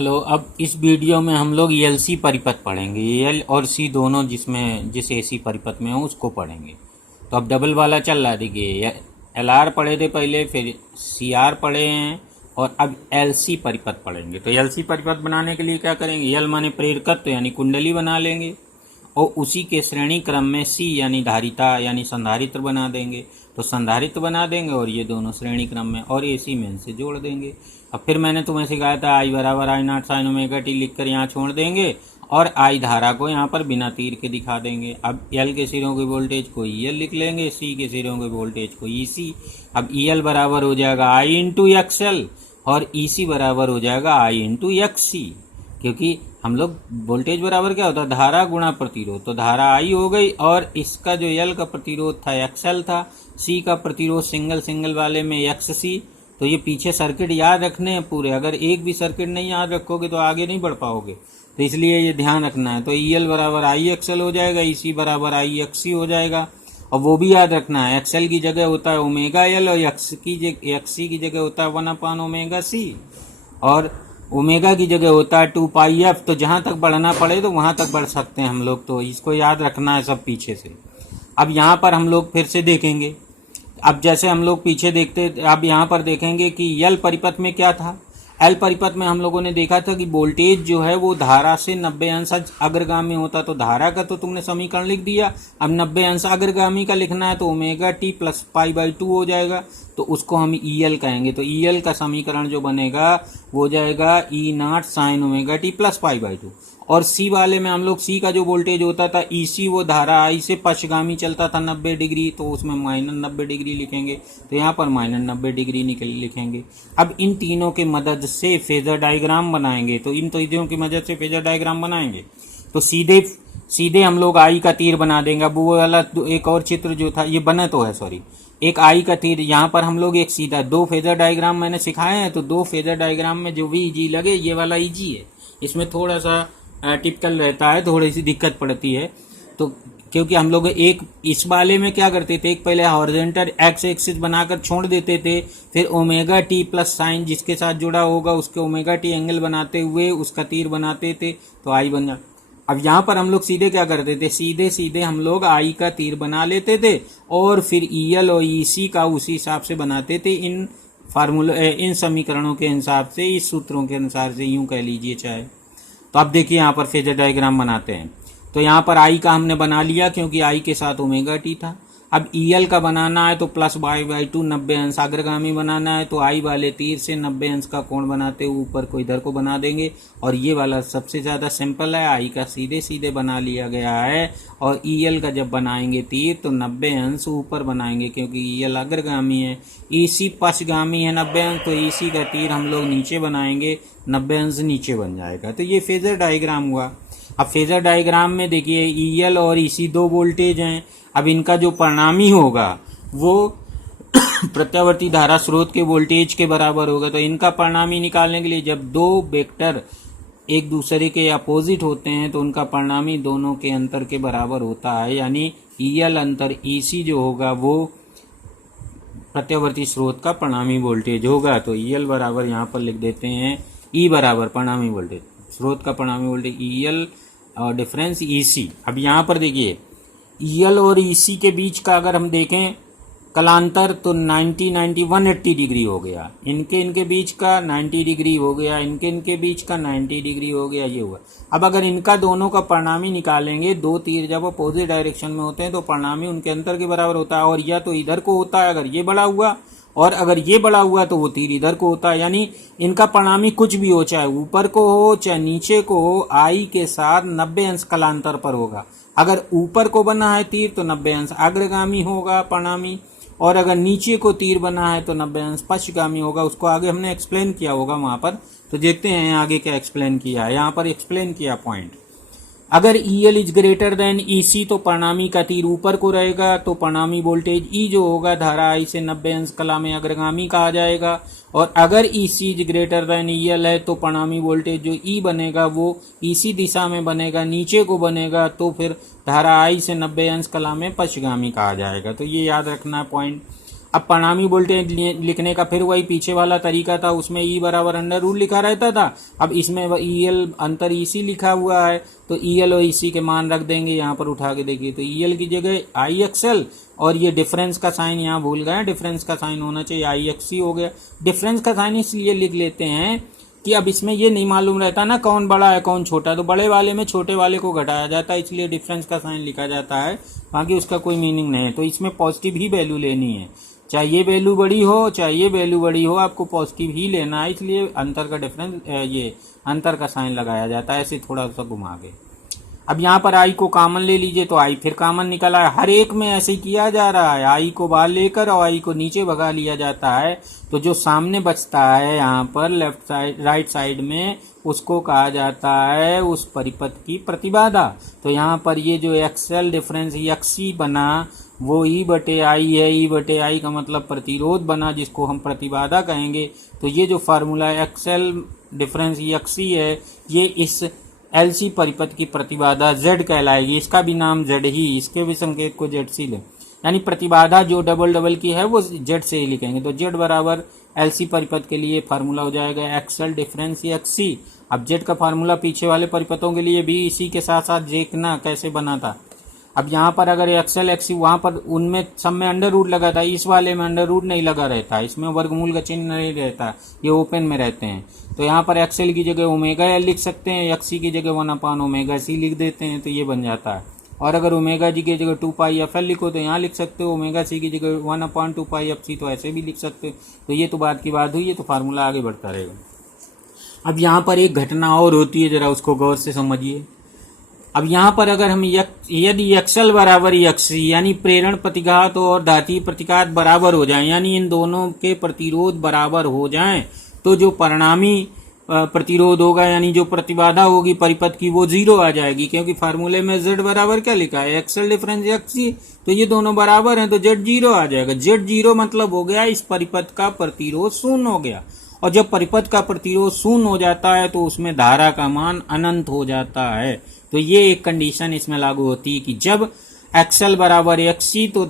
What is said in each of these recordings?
Hello. अब इस video में हम लोग एलसी परिपथ पढ़ेंगे। एल और सी दोनों जिस एसी परिपथ में हो उसको पढ़ेंगे। तो अब डबल वाला चल रहा है, देखिए। एल आर पढ़े थे पहले, फिर सी आर पढ़े हैं और अब एलसी परिपथ पढ़ेंगे। तो एलसी परिपथ बनाने के लिए क्या करेंगे, एल माने प्रेरकत्व यानी कुंडली बना लेंगे और उसी के श्रेणी क्रम में सी यानी धारिता यानी संधारित्र बना देंगे। तो संधारित्र बना देंगे और ये दोनों श्रेणी क्रम में और एसी में इनसे जोड़ देंगे। अब फिर मैंने तुम्हें सिखाया था आई बराबर आई नॉट साइन ओमेगा टी लिखकर यहाँ छोड़ देंगे और आई धारा को यहाँ पर बिना तीर के दिखा देंगे। अब एल के सिरों की वोल्टेज को ई एल लिख लेंगे, सी के सिरों की वोल्टेज को ई सी। अब ई एल बराबर हो जाएगा आई इंटू एक्स एल और ई सी बराबर हो जाएगा आई इंटू एक्स सी, क्योंकि हम लोग वोल्टेज बराबर क्या होता है, धारा गुणा प्रतिरोध। तो धारा आई हो गई और इसका जो एल का प्रतिरोध था एक्सएल था, सी का प्रतिरोध सिंगल सिंगल वाले में एक्स सी। तो ये पीछे सर्किट याद रखने हैं पूरे, अगर एक भी सर्किट नहीं याद रखोगे तो आगे नहीं बढ़ पाओगे, तो इसलिए ये ध्यान रखना है। तो ई एल बराबर आई एक्सएल हो जाएगा, ई सी बराबर आई एक्स सी हो जाएगा। और वो भी याद रखना है, एक्सएल की जगह होता है ओमेगा एल और एक्स सी की जगह होता है 1/, ओमेगा सी और ओमेगा की जगह होता है 2 पाई एफ। तो जहां तक बढ़ना पड़े तो वहां तक बढ़ सकते हैं हम लोग, तो इसको याद रखना है सब पीछे से। अब यहाँ पर हम लोग फिर से देखेंगे। अब जैसे हम लोग पीछे देखते, अब यहाँ पर देखेंगे कि एल परिपथ में क्या था। एल परिपथ में हम लोगों ने देखा था कि वोल्टेज जो है वो धारा से 90 अंश अग्रगामी होता। तो धारा का तो तुमने समीकरण लिख दिया, अब 90 अंश अग्रगामी का लिखना है तो ओमेगा टी प्लस पाई/2 हो जाएगा। तो उसको हम ई एल कहेंगे। तो ई एल का समीकरण जो बनेगा वो हो जाएगा E naught sine omega t plus pi. और सी वाले में हम लोग सी का जो वोल्टेज होता था ई सी, वो धारा आई से पक्षगामी चलता था 90 डिग्री, तो उसमें -90 डिग्री लिखेंगे। तो यहाँ पर -90 डिग्री लिखेंगे। अब इन तीनों के मदद से फेजर डायग्राम बनाएंगे। तो इन तीनों की मदद से फेजर डायग्राम बनाएंगे तो सीधे हम लोग आई का तीर बना देंगे। अब वो वाला एक और चित्र जो था ये बना तो है, सॉरी, एक आई का तीर यहाँ पर हम लोग एक सीधा दो फेजर डायग्राम मैंने सिखाए हैं। तो दो फेजर डायग्राम में जो भी इजी लगे, ये वाला इजी है, इसमें थोड़ा सा टिपिकल रहता है, थोड़ी सी दिक्कत पड़ती है। तो क्योंकि हम लोग एक इस वाले में क्या करते थे, एक पहले हॉरिजॉन्टल एक्स एक्सिस बनाकर छोड़ देते थे, फिर ओमेगा टी प्लस साइन जिसके साथ जुड़ा होगा उसके ओमेगा टी एंगल बनाते हुए उसका तीर बनाते थे, तो आई बन जाता। अब यहाँ पर हम लोग सीधे क्या करते थे, सीधे हम लोग आई का तीर बना लेते थे और फिर ई एल और ई सी का उसी हिसाब से बनाते थे, इन समीकरणों के हिसाब से, इस सूत्रों के अनुसार से, यूं कह लीजिए चाहे। तो अब देखिए यहाँ पर फेजर डायग्राम बनाते हैं। तो यहाँ पर आई का हमने बना लिया क्योंकि आई के साथ ओमेगा टी था। अब ई एल का बनाना है तो प्लस पाई/2 90 अंश अग्रगामी बनाना है, तो आई वाले तीर से 90 अंश का कोण बनाते हुए ऊपर को इधर को बना देंगे। और ये वाला सबसे ज़्यादा सिंपल है, आई का सीधे बना लिया गया है। और ई एल का जब बनाएंगे तीर तो 90 अंश ऊपर बनाएंगे क्योंकि ई एल अग्रगामी है, ई सी पक्षगामी है 90 अंश, तो ई सी का तीर हम लोग नीचे बनाएंगे, 90 अंश नीचे बन जाएगा। तो ये फेजर डायग्राम हुआ। अब फेजर डायग्राम में देखिए ई एल और ई सी दो वोल्टेज हैं। अब इनका जो परिणामी होगा वो प्रत्यावर्ती धारा स्रोत के वोल्टेज के बराबर होगा। तो इनका परिणामी निकालने के लिए जब दो वेक्टर एक दूसरे के अपोजिट होते हैं तो उनका परिणामी दोनों के अंतर के बराबर होता है, यानी ई एल अंतर ई सी जो होगा वो प्रत्यावर्ती स्रोत का परिणामी वोल्टेज होगा। तो ई एल बराबर यहाँ पर लिख देते हैं, ई बराबर परिणामी वोल्टेज, स्रोत का परिणामी वोल्टेज ई एल और डिफरेंस ई सी। अब यहाँ पर देखिए ई एल और ई सी के बीच का अगर हम देखें कलांतर तो 180 डिग्री हो गया, इनके बीच का 90 डिग्री हो गया, इनके बीच का 90 डिग्री हो गया, ये हुआ। अब अगर इनका दोनों का परिणामी निकालेंगे, दो तीर जब अपोजिट डायरेक्शन में होते हैं तो परिणामी उनके अंतर के बराबर होता है, और या तो इधर को होता है अगर ये बड़ा हुआ, और अगर ये बड़ा हुआ तो वो तीर इधर को होता है। यानी इनका परिणामी कुछ भी हो, चाहे ऊपर को हो चाहे नीचे को हो, आई के साथ 90 अंश कलांतर पर होगा। अगर ऊपर को बना है तीर तो 90 अंश अग्रगामी होगा परिणामी, और अगर नीचे को तीर बना है तो 90 अंश पश्चगामी होगा। उसको आगे हमने एक्सप्लेन किया होगा वहां पर, तो देखते हैं आगे क्या एक्सप्लेन किया है। यहाँ पर एक्सप्लेन किया पॉइंट, अगर E L is greater than E C तो परिणामी का तीर ऊपर को रहेगा, तो परिणामी वोल्टेज ई जो होगा धारा आई से 90 अंश कला में अग्रगामी कहा जाएगा। और अगर E C is greater than E L है तो परिणामी वोल्टेज जो ई बनेगा वो ई सी दिशा में बनेगा, नीचे को बनेगा, तो फिर धारा आई से 90 अंश कला में पश्चगामी कहा जाएगा। तो ये याद रखना पॉइंट। अब परिणामी वोल्टेज लिखने का फिर वही पीछे वाला तरीका था, उसमें ई बराबर अंडर रूट लिखा रहता था। अब इसमें ई एल अंतर ईसी लिखा हुआ है, तो ई एल और ईसी के मान रख देंगे। यहाँ पर उठा के देखिए तो ई एल की जगह आई एक्सएल, और ये डिफरेंस का साइन यहाँ भूल गए, डिफरेंस का साइन होना चाहिए आई एक्स सी हो गया। डिफरेंस का साइन इसलिए लिख लेते हैं कि अब इसमें ये नहीं मालूम रहता ना कौन बड़ा है कौन छोटा, तो बड़े वाले में छोटे वाले को घटाया जाता है, इसलिए डिफरेंस का साइन लिखा जाता है, बाकी उसका कोई मीनिंग नहीं है। तो इसमें पॉजिटिव ही वैल्यू लेनी है, चाहे ये वैल्यू बड़ी हो चाहे ये वैल्यू बड़ी हो, आपको पॉजिटिव ही लेना है, इसलिए अंतर का डिफरेंस ये अंतर का साइन लगाया जाता है, ऐसे थोड़ा सा घुमा के। अब यहाँ पर आई को कॉमन ले लीजिए, तो आई फिर कॉमन निकल आया। हर एक में ऐसे ही किया जा रहा है, आई को बाहर लेकर और आई को नीचे भगा लिया जाता है, तो जो सामने बचता है यहाँ पर लेफ्ट साइड राइट साइड में, उसको कहा जाता है उस परिपथ की प्रतिबाधा। तो यहाँ पर ये जो एक्सएल डिफरेंस एक्सी बना वो ई बटे आई है, ई बटे आई का मतलब प्रतिरोध बना, जिसको हम प्रतिबाधा कहेंगे। तो ये जो फार्मूला एक्सएल डिफरेंस एक्सी है, ये इस एलसी परिपथ की प्रतिबाधा Z कहलाएगी, इसका भी नाम Z ही, इसके भी संकेत को Z सी ले, यानी प्रतिबाधा जो डबल डबल की है वो Z से ही लिखेंगे। तो Z बराबर एलसी परिपथ के लिए फार्मूला हो जाएगा एक्सएल डिफरेंस एक्सी। अब Z का फार्मूला पीछे वाले परिपथों के लिए भी इसी के साथ साथ देखना कैसे बना था। अब यहाँ पर अगर एक्सएल एक्सी, वहाँ पर उनमें सब में अंडर रूट लगा था, इस वाले में अंडर रूट नहीं लगा रहता, इसमें वर्गमूल का चिन्ह नहीं रहता, ये ओपन में रहते हैं। तो यहाँ पर एक्सएल की जगह ओमेगा एल लिख सकते हैं, एक्सी की जगह 1 ओमेगा सी लिख देते हैं, तो ये बन जाता है। और अगर ओमेगा जी की जगह 2 पाई एफ एल लिखो तो यहाँ लिख सकते हो, ओमेगा सी की जगह 1/2 पाई एफ सी, तो ऐसे भी लिख सकते हो। तो ये तो बात की बात हुई, ये तो फार्मूला आगे बढ़ता रहेगा। अब यहाँ पर एक घटना और होती है, जरा उसको गौर से समझिए। अब यहाँ पर अगर हम यदि एक्सएल बराबर एक्सी, यानी प्रेरण प्रतिघात और धातीय प्रतिघात बराबर हो जाए, यानी इन दोनों के प्रतिरोध बराबर हो जाएं, तो जो परिणामी प्रतिरोध होगा, यानी जो प्रतिबाधा होगी परिपथ की, वो 0 आ जाएगी, क्योंकि फार्मूले में Z बराबर क्या लिखा है, एक्सएल डिफरेंस एक्सी, तो ये दोनों बराबर हैं, तो Z 0 आ जाएगा। Z 0 मतलब हो गया इस परिपथ का प्रतिरोध 0 हो गया, और जब परिपथ का प्रतिरोध 0 हो जाता है तो उसमें धारा का मान अनंत हो जाता है। तो ये एक कंडीशन इसमें लागू होती है कि जब एक्सएल बराबर एक्सी तो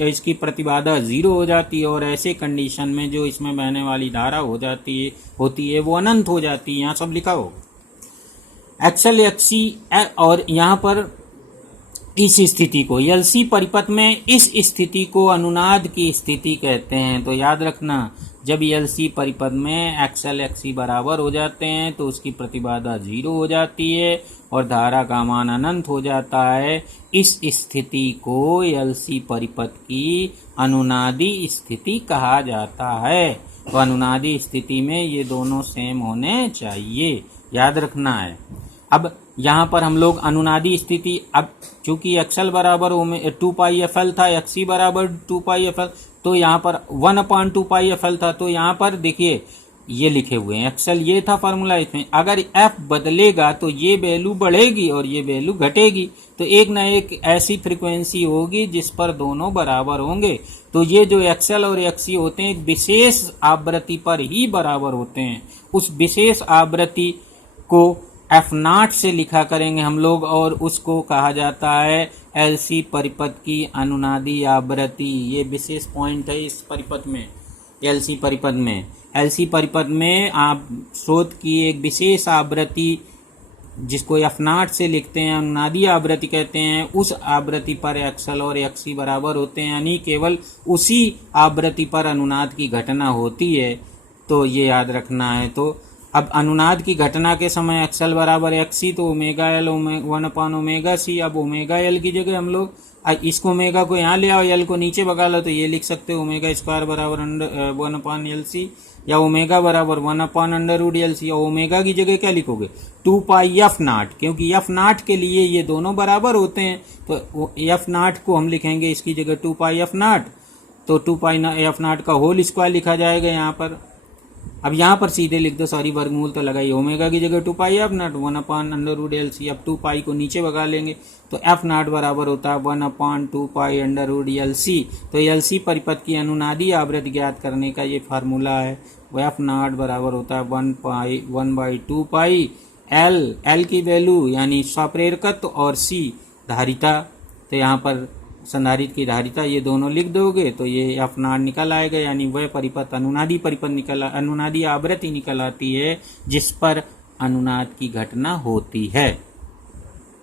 इसकी प्रतिबाधा 0 हो जाती है, और ऐसे कंडीशन में जो इसमें बहने वाली धारा होती है वो अनंत हो जाती है। यहाँ सब लिखा होगा एक्सएल एक्सी, और यहाँ पर इस स्थिति को एलसी परिपथ में इस स्थिति को अनुनाद की स्थिति कहते हैं। तो याद रखना, जब एलसी परिपथ में एक्सएल एक्सी बराबर हो जाते हैं तो उसकी प्रतिबाधा 0 हो जाती है और धारा का मान अनंत हो जाता है। इस स्थिति को एलसी परिपथ की अनुनादी स्थिति कहा जाता है। तो अनुनादी स्थिति में ये दोनों सेम होने चाहिए, याद रखना है। अब यहाँ पर हम लोग अनुनादी स्थिति, अब चूंकि एक्सएल बराबर 2 पाई एफ एल था, एक्सी बराबर 2 पाई एफ एल, तो यहाँ पर 1/2 पाई एफ एल था। तो यहाँ पर देखिए ये लिखे हुए हैं, एक्सएल ये था फार्मूला, इसमें अगर एफ बदलेगा तो ये वैल्यू बढ़ेगी और ये वैल्यू घटेगी, तो एक ना एक ऐसी फ्रीक्वेंसी होगी जिस पर दोनों बराबर होंगे। तो ये जो एक्सएल और एक्सी होते हैं एक विशेष आवृत्ति पर ही बराबर होते हैं। उस विशेष आवृत्ति को F0 से लिखा करेंगे हम लोग, और उसको कहा जाता है एलसी परिपथ की अनुनादी आवृत्ति। ये विशेष पॉइंट है इस परिपथ में, एलसी परिपथ में। एलसी परिपथ में आप स्रोत की एक विशेष आवृत्ति जिसको F0 से लिखते हैं, अनुनादी आवृत्ति कहते हैं, उस आवृत्ति पर एक्सएल और एक्सी बराबर होते हैं, यानी केवल उसी आवृत्ति पर अनुनाद की घटना होती है। तो ये याद रखना है। तो अब अनुनाद की घटना के समय एक्सएल बराबर एक्सी, तो ओमेगा एल 1 ओमेगा सी। अब ओमेगा एल की जगह हम लोग इसको ओमेगा को यहाँ ले आओ, एल को नीचे भगा लो, तो ये लिख सकते हो ओमेगा स्क्वायर बराबर 1/LC, या ओमेगा बराबर 1/√LC। और ओमेगा की जगह क्या लिखोगे, 2 पाई F0, क्योंकि F0 के लिए ये दोनों बराबर होते हैं। तो F0 को हम लिखेंगे इसकी जगह 2 पाई F0, तो 2 पाई F0 का होल स्क्वायर लिखा जाएगा यहाँ पर। अब यहाँ पर सीधे लिख दो, सॉरी वर्गमूल तो लगाइए, ओमेगा की जगह 2 पाई F0 1/√LC। अब 2 पाई को नीचे भगा लेंगे तो F0 बराबर होता है 1/2 पाई √LC। तो LC परिपथ की अनुनादी आवृत्ति ज्ञात करने का ये फार्मूला है। वो F0 बराबर होता है 1/2 पाई L की वैल्यू यानी स्वप्रेरकत्व और C धारिता। तो यहाँ पर संधारित्र की धारिता ये दोनों लिख दोगे तो ये एफ नॉट निकल आएगा, यानी वह परिपथ अनुनादी परिपथ अनुनादी आवृत्ति निकल आती है जिस पर अनुनाद की घटना होती है।